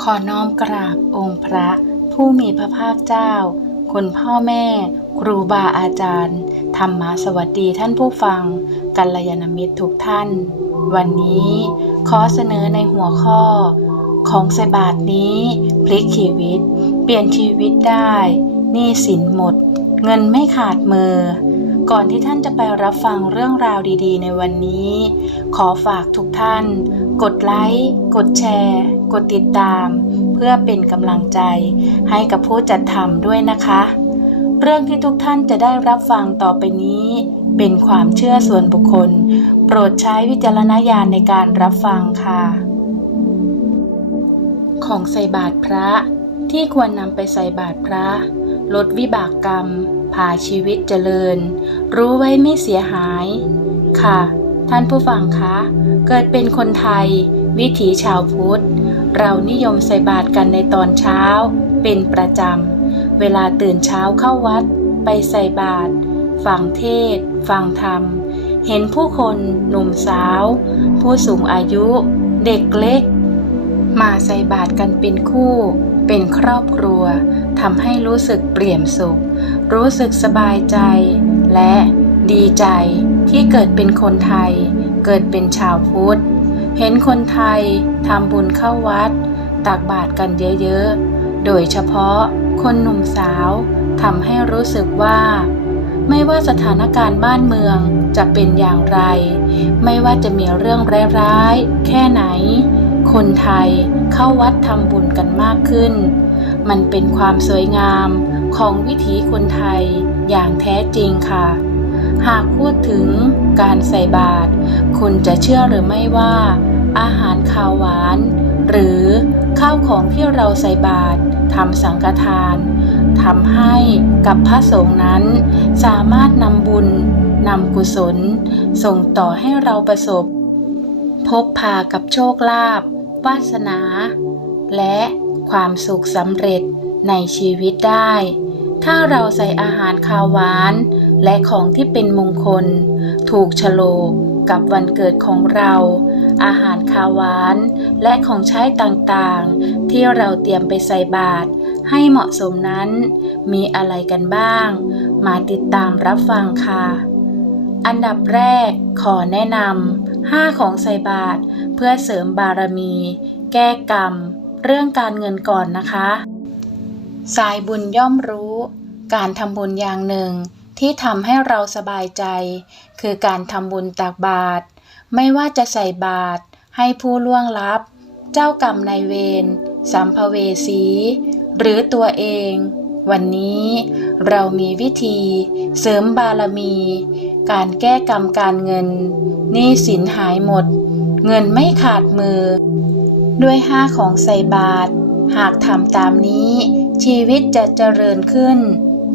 ขอน้อมกราบองค์พระ ผู้มีพระภาคเจ้า คุณพ่อแม่ ครูบาอาจารย์ ธรรมาสวัสดีท่านผู้ฟัง กัลยาณมิตรทุกท่าน วันนี้ขอเสนอในหัวข้อ ของใส่บาทนี้ พลิกชีวิต เปลี่ยนชีวิตได้หนี้สินหมด เงินไม่ขาดมือ ก่อนที่ท่านจะไปรับฟังเรื่องราวดี ๆ ในวันนี้ ขอฝากทุกท่าน กดไลค์ กดแชร์ กดติดตาม เพื่อเป็นกำลังใจ ให้กับผู้จัดทำด้วยนะคะ เรื่องที่ทุกท่านจะได้รับฟังต่อไปนี้ เป็นความเชื่อส่วนบุคคล โปรดใช้วิจารณญาณในการรับฟังค่ะ ของใส่บาตรพระที่ควรนำไปใส่บาตรพระ ลดวิบากกรรม พาชีวิตเจริญ รู้ไว้ไม่เสียหาย ค่ะ ท่านผู้ฟังคะ เกิดเป็นคนไทย วิถีชาวพุทธ เรานิยมใส่บาตรกันในตอนเช้า เป็นประจำ เวลาตื่นเช้าเข้าวัด ไปใส่บาตรฟังเทศ ฟังธรรม เห็นผู้คนหนุ่มสาว ผู้สูงอายุ เด็กเล็ก มาใส่บาตรกันเป็นคู่ เป็นครอบครัวทำให้รู้สึกเปลี่ยมสุข รู้สึกสบายใจ และดีใจที่เกิดเป็นคนไทย เกิดเป็นชาวพุทธ เห็นคนไทยทำบุญเข้าวัด ตักบาตรกันเยอะๆ โดยเฉพาะคนหนุ่มสาวทำให้รู้สึกว่า ไม่ว่าสถานการณ์บ้านเมืองจะเป็นอย่างไร ไม่ว่าจะมีเรื่องร้ายๆแค่ไหน คนไทยเข้าวัดทำบุญกันมากขึ้น มันเป็นความสวยงามของวิถีคนไทยอย่างแท้จริงค่ะ หากพูดถึงการใส่บาตรคุณจะเชื่อหรือไม่ว่า อาหารคาวหวาน หรือข้าวของที่เราใส่บาตรทำสังฆทานทำให้กับพระสงฆ์นั้น สามารถนำบุญนำกุศล ส่งต่อให้เราประสบ พบพากับโชคลาภวาสนา และความสุขสำเร็จในชีวิตได้ ถ้าเราใส่อาหารคาวหวาน และของที่เป็นมงคล ถูกฉโลกกับวันเกิดของเรา อาหารคาวหวาน และของใช้ต่างๆ ที่เราเตรียมไปใส่บาตรให้เหมาะสมนั้น มีอะไรกันบ้าง มาติดตามรับฟังค่ะ อันดับแรกขอแนะนำ5ของใส่บาตรเพื่อเสริมบารมี แก้กรรม เรื่องการเงินก่อนนะคะ สายบุญย่อมรู้ การทำบุญอย่างหนึ่ง ที่ทำให้เราสบายใจ คือการทำบุญตักบาตรไม่ว่าจะใส่บาตรให้ผู้ล่วงลับ เจ้ากรรมนายเวรสัมภเวสี หรือตัวเอง วันนี้เรามีวิธี เสริมบารมี การแก้กรรมการเงินหนี้สินหายหมด เงินไม่ขาดมือ ด้วยห้าของใส่บาตรหากทำตามนี้ชีวิตจะเจริญขึ้น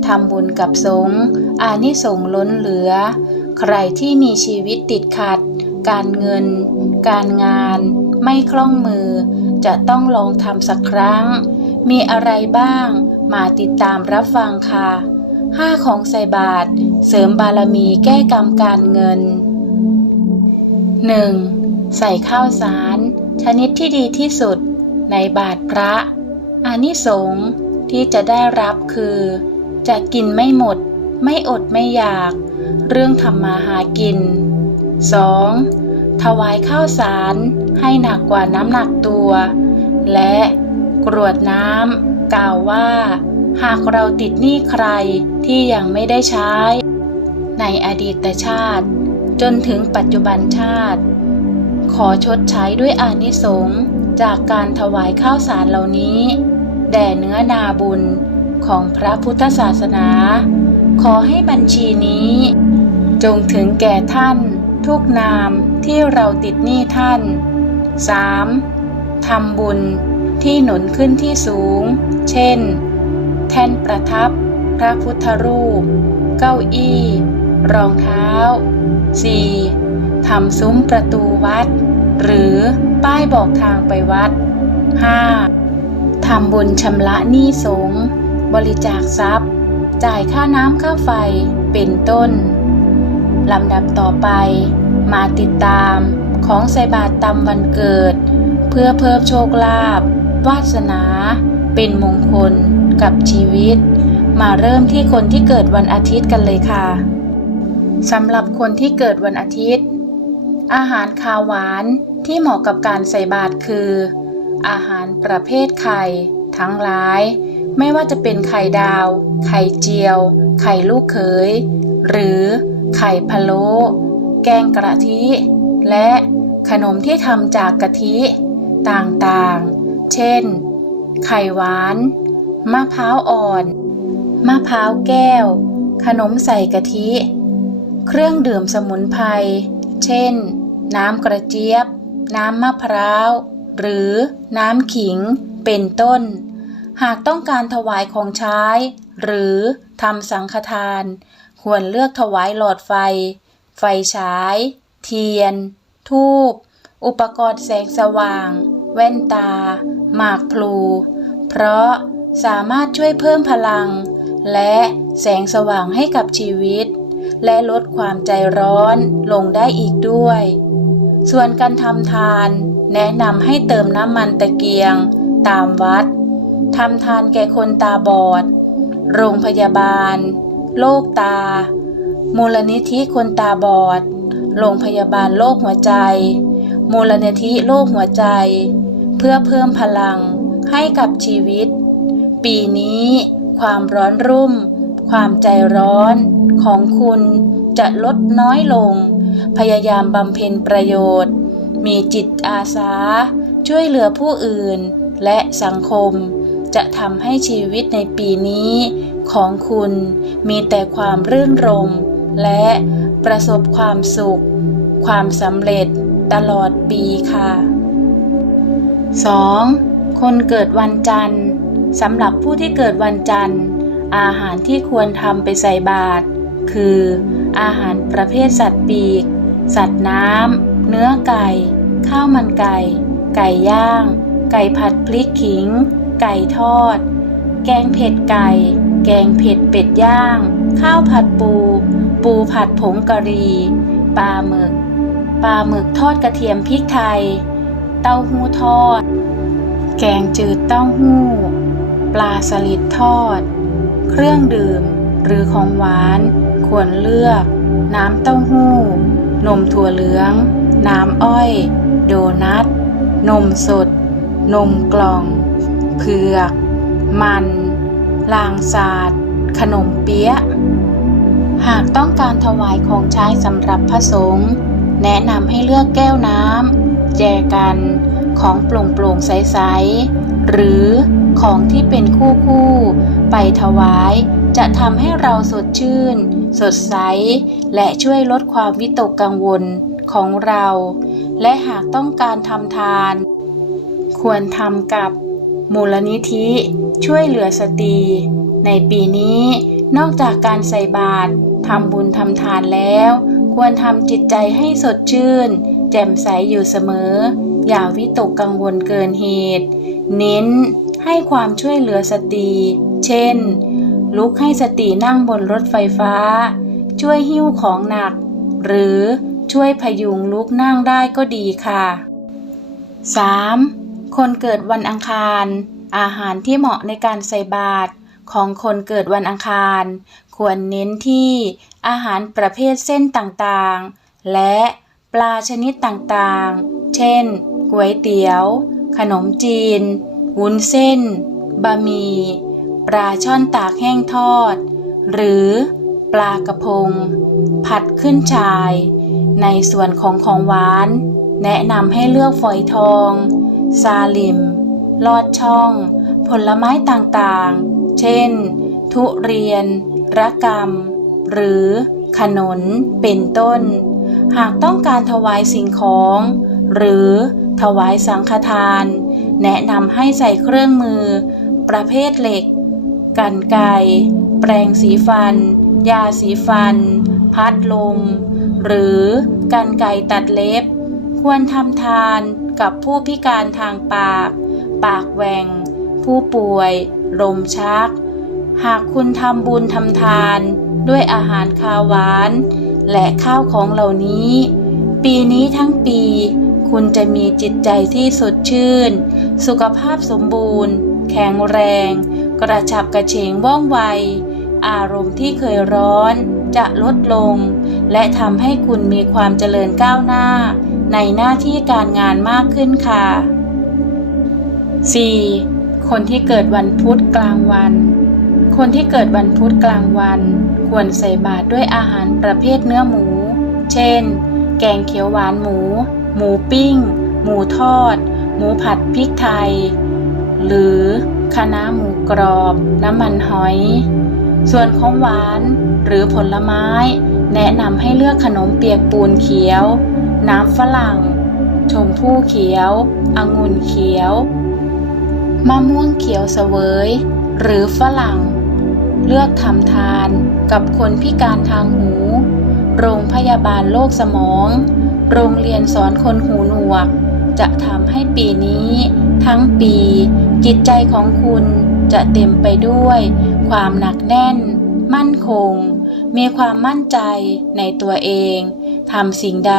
ทำบุญกับสงฆ์อานิสงส์ล้นเหลือ ใครที่มีชีวิตติดขัด การเงิน การงาน ไม่คล่องมือ จะต้องลองทำสักครั้ง มีอะไรบ้าง มาติดตามรับฟังค่ะห้าของใส่บาตรเสริมบารมีแก้กรรมการเงิน 1. ใส่ข้าวสาร ชนิดที่ดีที่สุดในบาตรพระอานิสงส์ที่จะได้รับคือ จะกินไม่หมด ไม่อดไม่อยาก เรื่องทำมาหากิน 2. ถวายข้าวสารให้หนักกว่าน้ำหนักตัว และกรวดน้ำกล่าวว่า หากเราติดหนี้ใครที่ยังไม่ได้ใช้ ในอดีตชาติ จนถึงปัจจุบันชาติ ขอชดใช้ด้วยอานิสงส์จากการถวายข้าวสารเหล่านี้ แด่เนื้อนาบุญ ของพระพุทธศาสนา ขอให้บัญชีนี้ จงถึงแก่ท่าน ทุกนามที่เราติดหนี้ท่าน 3. ทำบุญที่หนุนขึ้นที่สูง เช่น แท่นประทับ พระพุทธรูป เก้าอี้ รองเท้า 4. ทำซุ้มประตูวัด หรือป้ายบอกทางไปวัด 5. ทำบุญชำระหนี้สงฆ์ บริจาคทรัพย์ จ่ายค่าน้ำค่าไฟ เป็นต้น ลำดับต่อไป มาติดตามของใส่บาตรตามวันเกิดเพื่อพื่อเพิ่มโชคลาภวาสนา เป็นมงคลกับชีวิต มาเริ่มที่คนที่เกิดวันอาทิตย์กันเลยค่ะสำหรับคนที่เกิดวันอาทิตย์ อาหารคาวหวานที่เหมาะกับการใส่บาตรคือ อาหารประเภทไข่ ทั้งหลาย ไม่ว่าจะเป็นไข่ดาว ไข่เจียว ไข่ลูกเขย หรือไข่พะโล้แกงกะทิ และขนมที่ทำจากกะทิ ต่างๆ เช่น ไข่หวาน มะพร้าวอ่อน มะพร้าวแก้ว ขนมใส่กะทิ เครื่องดื่มสมุนไพร เช่น น้ำกระเจี๊ยบ น้ำมะพร้าว หรือน้ำขิง เป็นต้น หากต้องการถวายของใช้ หรือทำสังฆทาน ควรเลือกถวายหลอดไฟ ไฟฉาย เทียน ทูบ อุปกรณ์แสงสว่าง แว่นตา หมากพลู เพราะสามารถช่วยเพิ่มพลัง และแสงสว่างให้กับชีวิต และลดความใจร้อนลงได้อีกด้วย ส่วนการทำทาน แนะนำให้เติมน้ำมันตะเกียง ตามวัด ทำทานแก่คนตาบอด โรงพยาบาล โรคตา มูลนิธิคนตาบอด โรงพยาบาลโรคหัวใจ มูลนิธิโรคหัวใจ เพื่อเพิ่มพลังให้กับชีวิต ปีนี้ ความร้อนรุ่ม ความใจร้อนของคุณจะลดน้อยลง พยายามบำเพ็ญประโยชน์ มีจิตอาสา ช่วยเหลือผู้อื่นและสังคม จะทำให้ชีวิตในปีนี้ของคุณมีแต่ความรื่นรม และประสบความสุข ความสำเร็จตลอดปีค่ะ 2. คนเกิดวันจันทร์สำหรับผู้ที่เกิดวันจันทร์ อาหารที่ควรทำไปใส่บาตรคือ อาหารประเภทสัตว์ปีก สัตว์น้ำเนื้อไก่ ข้าวมันไก่ ไก่ย่าง ไก่ผัดพริกขิง ไก่ทอด แกงเผ็ดไก่ แกงเผ็ดเป็ดย่าง ข้าวผัดปู ปูผัดผงกะหรี่ปลาหมึก ปลาหมึกทอดกระเทียมพริกไทย เต้าหู้ทอด แกงจืดเต้าหู้ ปลาสลิดทอด เครื่องดื่ม หรือของหวาน ควรเลือก น้ำเต้าหู้ นมถั่วเหลือง น้ำอ้อย โดนัท นมสด นมกล่อง เผือก มัน ลางศาสาดขนมเปี๊ยะ หากต้องการถวายของใช้สำหรับพระสงฆ์แนะนำให้เลือกแก้วน้ำ แจกันของโปร่งโปร่งๆใส ๆ หรือของที่เป็นคู่คู่ๆไปถวายจะทำให้เราสดชื่น สดใส และช่วยลดความวิตกกังวลของเรา และหากต้องการทำทาน ควรทำกับ มูลนิธิช่วยเหลือสตรี ในปีนี้ นอกจากการใส่บาตรทำบุญทำทานแล้ว ควรทำจิตใจให้สดชื่น แจ่มใสอยู่เสมอ อย่าวิตกกังวลเกินเหตุ เน้นให้ความช่วยเหลือสตรี เช่น ลุกให้สตรีนั่งบนรถไฟฟ้า ช่วยหิ้วของหนัก หรือช่วยพยุงลุกนั่งได้ก็ดีค่ะ 3. คนเกิดวันอังคาร อาหารที่เหมาะในการใส่บาตรของคนเกิดวันอังคาร ควรเน้นที่อาหารประเภทเส้นต่างๆ และปลาชนิดต่างๆ เช่นก๋วยเตี๋ยว ขนมจีน วุ้นเส้น บะหมี่ ปลาช่อนตากแห้งทอด หรือปลากระพง ผัดขึ้นชาย ในส่วนของของหวาน แนะนำให้เลือกฝอยทอง ซาลิม ลอดช่อง ผลไม้ต่างๆ เช่น ทุเรียน ระกำ หรือขนุน เป็นต้น หากต้องการถวายสิ่งของ หรือถวายสังฆทาน แนะนำให้ใส่เครื่องมือ ประเภทเหล็ก กันไกรแปรงสีฟัน ยาสีฟัน พัดลม หรือกันไกรตัดเล็บ ควรทำทาน กับผู้พิการทางปาก ปากแหว่ง ผู้ป่วย ลมชัก หากคุณทำบุญทำทาน ด้วยอาหารคาวหวาน และข้าวของเหล่านี้ ปีนี้ทั้งปี คุณจะมีจิตใจที่สดชื่น สุขภาพสมบูรณ์ แข็งแรง กระฉับกระเฉงว่องไว อารมณ์ที่เคยร้อนจะลดลง และทำให้คุณมีความเจริญก้าวหน้า ในหน้าที่การงานมากขึ้นค่ะ 4. คนที่เกิดวันพุธกลางวัน คนที่เกิดวันพุธกลางวัน ควรใส่บาตรด้วยอาหารประเภทเนื้อหมู เช่น แกงเขียวหวานหมู หมูปิ้ง หมูทอด หมูผัดพริกไทย หรือคะน้าหมูกรอบ น้ำมันหอย ส่วนของหวานหรือผลไม้ แนะนำให้เลือกขนมเปียกปูนเขียว น้ำฝรั่ง ชมพู่เขียว องุ่นเขียว มะม่วงเขียวเสวย หรือฝรั่ง เลือกทำทานกับคนพิการทางหู โรงพยาบาลโรคสมอง โรงเรียนสอนคนหูหนวก จะทำให้ปีนี้ ทั้งปี จิตใจของคุณจะเต็มไปด้วย ความหนักแน่น มั่นคง มีความมั่นใจในตัวเองทำสิ่งใด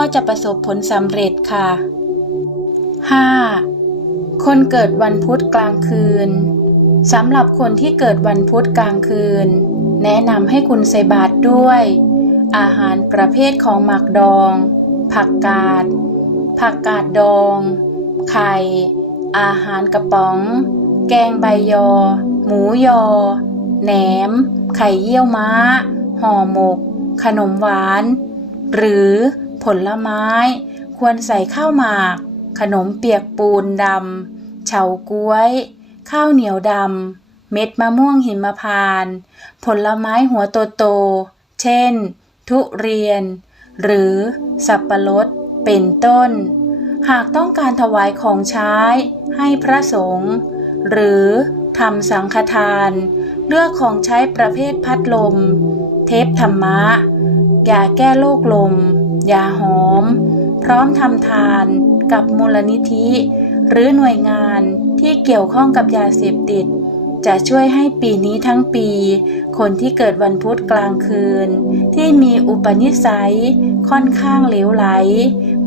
ก็จะประสบผลสำเร็จค่ะ 5. คนเกิดวันพุธกลางคืนสำหรับคนที่เกิดวันพุธกลางคืน แนะนำให้คุณใส่บาตรด้วย อาหารประเภทของหมักดอง ผักกาด ผักกาดดอง ไข่ อาหารกระป๋อง แกงใบยอ หมูยอ แหนม ไข่เยี่ยวม้า ห่อหมก ขนมหวาน หรือ ผลไม้ ควรใส่ข้าวหมาก ขนมเปียกปูนดำเฉาก๊วย ข้าวเหนียวดำเม็ดมะม่วงหิมพานต์ผลไม้หัวโตๆเช่น ทุเรียน หรือสับปะรด เป็นต้น หากต้องการถวายของใช้ให้พระสงฆ์หรือทำสังฆทาน เลือกของใช้ประเภทพัดลม เทปธรรมะยาแก้โรคลม ยาหอม พร้อมทำทานกับมูลนิธิ หรือหน่วยงานที่เกี่ยวข้องกับยาเสพติด จะช่วยให้ปีนี้ทั้งปี คนที่เกิดวันพุธกลางคืน ที่มีอุปนิสัย ค่อนข้างเหลวไหล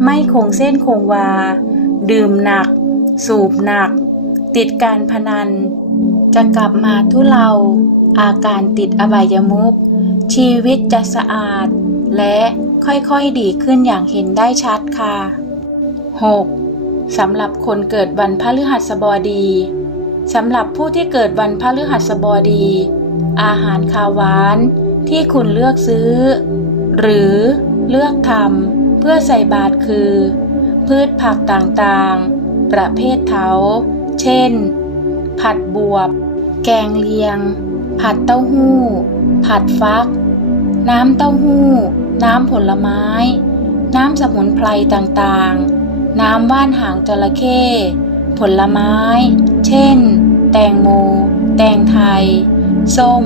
ไม่คงเส้นคงวา ดื่มหนัก สูบหนัก ติดการพนัน จะกลับมาทุเลาอาการติดอบายมุขชีวิตจะสะอาดและ ค่อยๆดีขึ้นอย่างเห็นได้ชัดค่ะ 6. สำหรับคนเกิดวันพฤหัสบดีสำหรับผู้ที่เกิดวันพฤหัสบดี อาหารคาวหวานที่คุณเลือกซื้อ หรือเลือกทำเพื่อใส่บาตรคือ พืชผักต่างๆ ประเภทเถา เช่น ผัดบวบ แกงเลียง ผัดเต้าหู้ ผัดฟัก น้ำเต้าหู้ น้ำผลไม้ น้ำสมุนไพรต่างๆ น้ำว่านหางจระเข้ ผลไม้ เช่น แตงโม แตงไทย ส้ม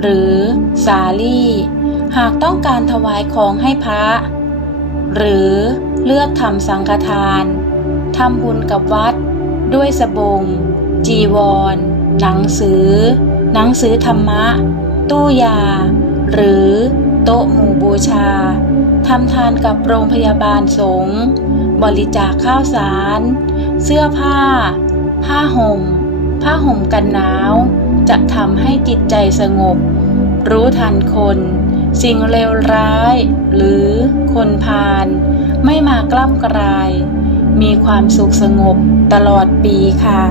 หรือ สาลี่ หากต้องการถวายของให้พระ หรือเลือกทำสังฆทานทำบุญกับวัด ด้วยสบง จีวร หนังสือ หนังสือธรรมะ ตู้ยา หรือ โต๊ะหมู่บูชาทำทานกับโรงพยาบาลสงฆ์บริจาคข้าวสาร เสื้อผ้า ผ้าห่ม ผ้าห่มกันหนาว จะทำให้จิตใจสงบ รู้ทันคน สิ่งเลวร้าย หรือคนพาลไม่มากล้ำกลาย มีความสุขสงบตลอดปีค่ะ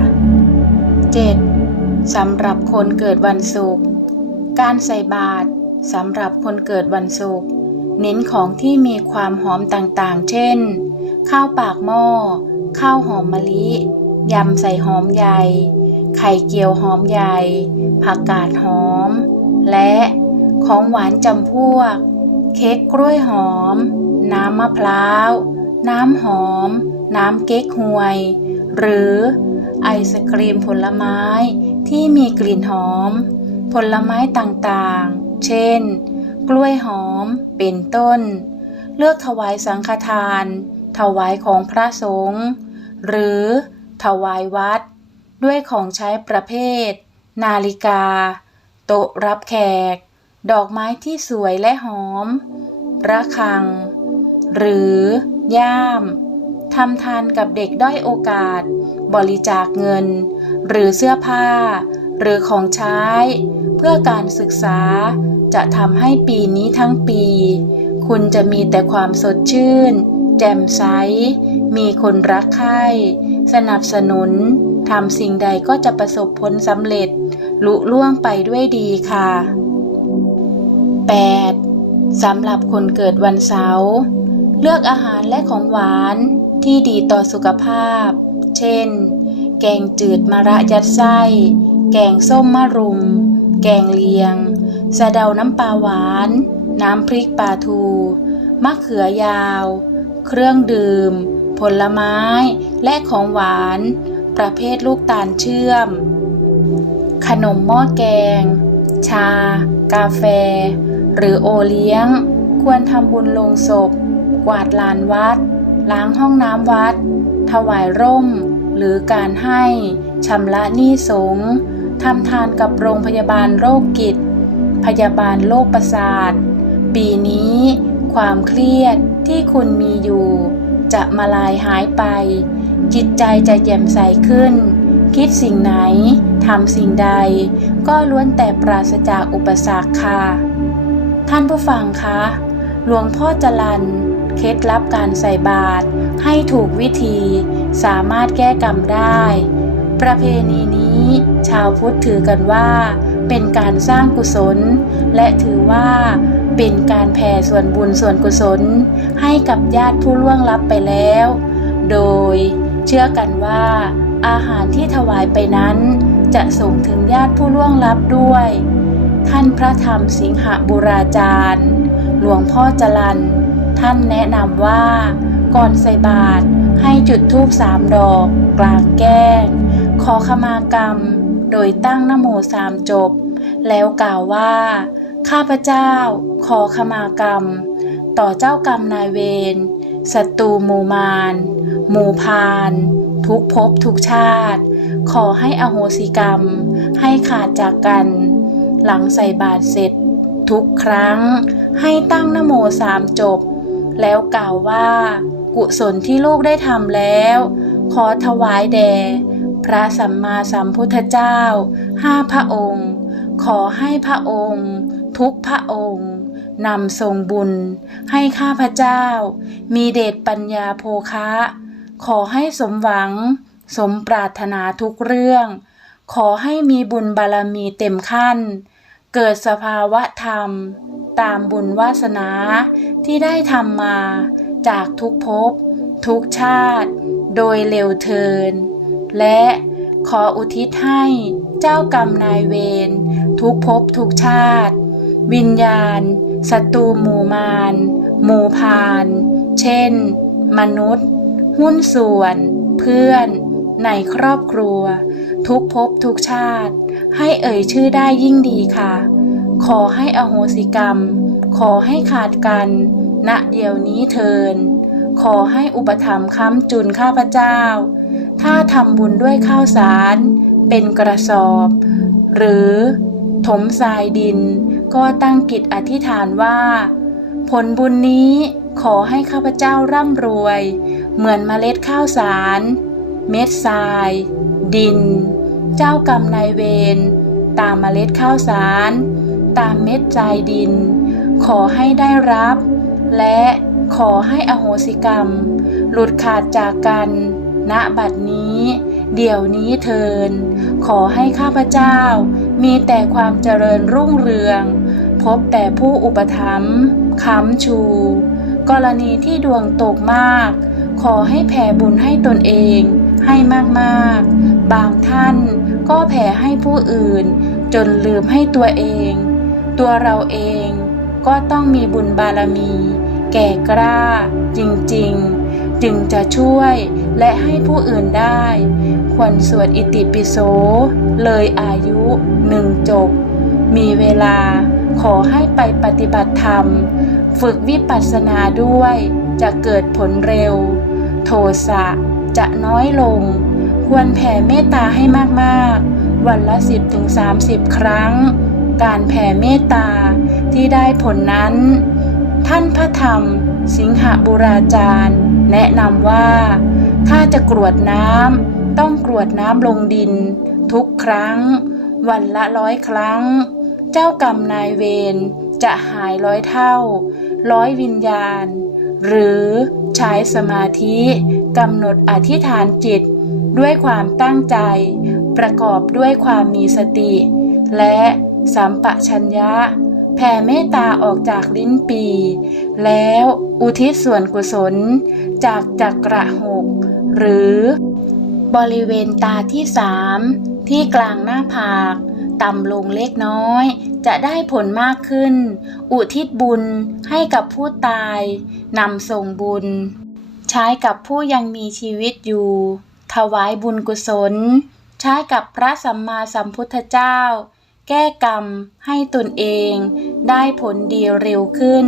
7. สำหรับคนเกิดวันศุกร์การใส่บาตร สำหรับคนเกิดวันศุกร์เน้นของที่มีความหอมต่างๆ เช่น ข้าวปากหม้อ ข้าวหอมมะลิ ยำใส่หอมใหญ่ ไข่เจียวหอมใหญ่ ผักกาดหอม และของหวานจำพวก เค้กกล้วยหอม น้ำมะพร้าว น้ำหอม น้ำเก๊กฮวย หรือไอศครีมผลไม้ที่มีกลิ่นหอม ผลไม้ต่างๆ เช่น กล้วยหอม เป็นต้น เลือกถวายสังฆทาน ถวายของพระสงฆ์หรือถวายวัด ด้วยของใช้ประเภท นาฬิกา โต๊ะรับแขก ดอกไม้ที่สวยและหอม ระฆัง หรือ ย่ามทำทานกับเด็กด้อยโอกาส บริจาคเงิน หรือเสื้อผ้า หรือของใช้ พื่อการศึกษา จะทำให้ปีนี้ทั้งปี คุณจะมีแต่ความสดชื่น แจ่มใส มีคนรักใคร่สนับสนุนทำสิ่งใดก็จะประสบผลสำเร็จ ลุล่วงไปด้วยดีค่ะ 8. สำหรับคนเกิดวันเสาร์ เลือกอาหารและของหวานที่ดีต่อสุขภาพ เช่น แกงจืดมะระยัดไส้ แกงส้มมะรุม แกงเลียง สะเดาน้ำปลาหวาน น้ำพริกปลาทู มะเขือยาว เครื่องดื่ม ผลไม้ และของหวาน ประเภทลูกตาลเชื่อม ขนมหม้อแกง ชา กาแฟ หรือโอเลี้ยง ควรทำบุญลงศพ กวาดลานวัด ล้างห้องน้ำวัด ถวายร่ม หรือการให้ชำระหนี้สงฆ์ ทำทานกับโรงพยาบาลโรคกิจ พยาบาลโรคประสาท ปีนี้ ความเครียดที่คุณมีอยู่ จะมาลายหายไป จิตใจจะแจ่มใสขึ้น คิดสิ่งไหนทำสิ่งใด ก็ล้วนแต่ปราศจากอุปสรรคค่ะ ท่านผู้ฟังคะ หลวงพ่อจรันเคล็ดลับการใส่บาตรให้ถูกวิธีสามารถแก้กรรมได้ ประเพณีนี้ ชาวพุทธถือกันว่า เป็นการสร้างกุศล และถือว่าเป็นการแผ่ส่วนบุญส่วนกุศล ให้กับญาติผู้ล่วงลับไปแล้ว โดยเชื่อกันว่า อาหารที่ถวายไปนั้น จะส่งถึงญาติผู้ล่วงลับด้วย ท่านพระธรรมสิงหบุราจารย์ หลวงพ่อจรันท่านแนะนำว่า ก่อนใส่บาตรให้จุดธูปสามดอก กลางแก้ง ขอขมากรรม โดยตั้งนโมสามจบ แล้วกล่าวว่า ข้าพเจ้า ขอขมากรรม ต่อเจ้ากรรมนายเวรศัตรูหมู่มารหมู่พาน ทุกภพทุกชาติ ขอให้อโหสิกรรม ให้ขาดจากกัน หลังใส่บาตรเสร็จ ทุกครั้ง ให้ตั้งนโมสามจบ แล้วกล่าวว่า กุศลที่ลูกได้ทำแล้ว ขอถวายแด่ พระสัมมาสัมพุทธเจ้าห้าพระองค์ ขอให้พระองค์ ทุกพระองค์นำทรงบุญ ให้ข้าพเจ้า มีเดชปัญญาโภคะ ขอให้สมหวัง สมปรารถนาทุกเรื่อง ขอให้มีบุญบารมีเต็มขั้น เกิดสภาวะธรรม ตามบุญวาสนาที่ได้ทำมาจากทุกภพทุกชาติ โดยเร็วเทิน และขออุทิศให้เจ้ากรรมนายเวรทุกภพทุกชาติ วิญญาณศัตรูหมู่มารหมู่พาน เช่น มนุษย์ หุ้นส่วน เพื่อน ในครอบครัว ทุกภพทุกชาติ ให้เอ่ยชื่อได้ยิ่งดีค่ะ ขอให้อโหสิกรรม ขอให้ขาดกันณเดี๋ยวนี้เทินขอให้อุปถัมภ์ค้ำจุนข้าพเจ้า ถ้าทำบุญด้วยข้าวสาร เป็นกระสอบ หรือถมทรายดิน ก็ตั้งกิจอธิษฐานว่า ผลบุญนี้ขอให้ข้าพเจ้าร่ำรวย เหมือนเมล็ดข้าวสาร เม็ดทราย ดิน เจ้ากรรมนายเวรตามเมล็ดข้าวสาร ตามเม็ดทรายดิน ขอให้ได้รับ และขอให้อโหสิกรรม หลุดขาดจากกัน ณบัดนี้ เดี๋ยวนี้เทิน ขอให้ข้าพเจ้า มีแต่ความเจริญรุ่งเรือง พบแต่ผู้อุปถัมภ์ค้ำชู กรณีที่ดวงตกมาก ขอให้แผ่บุญให้ตนเองให้มากๆ บางท่านก็แผ่ให้ผู้อื่น จนลืมให้ตัวเอง ตัวเราเองก็ต้องมีบุญบารมี แก่กล้า จริง ๆ จึงจะช่วย และให้ผู้อื่นได้ ควรสวดอิติปิโส เลยอายุหนึ่งจบ มีเวลาขอให้ไปปฏิบัติธรรม ฝึกวิปัสสนาด้วยจะเกิดผลเร็ว โทสะจะน้อยลง ควรแผ่เมตตาให้มากๆ วันละ 10-30 ครั้ง การแผ่เมตตาที่ได้ผลนั้น ท่านพระธรรม สิงหบุราจารย์ แนะนำว่า ถ้าจะกรวดน้ำต้องกรวดน้ำลงดิน ทุกครั้ง วันละร้อยครั้ง เจ้ากรรมนายเวรจะหายร้อยเท่า ร้อยวิญญาณ หรือใช้สมาธิกำหนดอธิษฐานจิต ด้วยความตั้งใจ ประกอบด้วยความมีสติ และสัมปชัญญะแผ่เมตตาออกจากลิ้นปี แล้วอุทิศส่วนกุศล จากจักระหก หรือบริเวณตาที่สามที่กลางหน้าผาก ต่ำลงเล็กน้อย จะได้ผลมากขึ้น อุทิศบุญให้กับผู้ตายนำส่งบุญ ใช้กับผู้ยังมีชีวิตอยู่ ถวายบุญกุศล ใช้กับพระสัมมาสัมพุทธเจ้า แก้กรรมให้ตนเอง ได้ผลดีเร็วขึ้น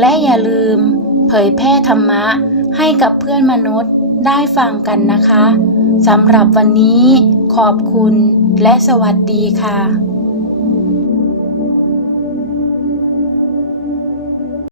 และอย่าลืม เผยแพร่ธรรมะให้กับเพื่อนมนุษย์ได้ฟังกันนะคะสำหรับวันนี้ขอบคุณและสวัสดีค่ะ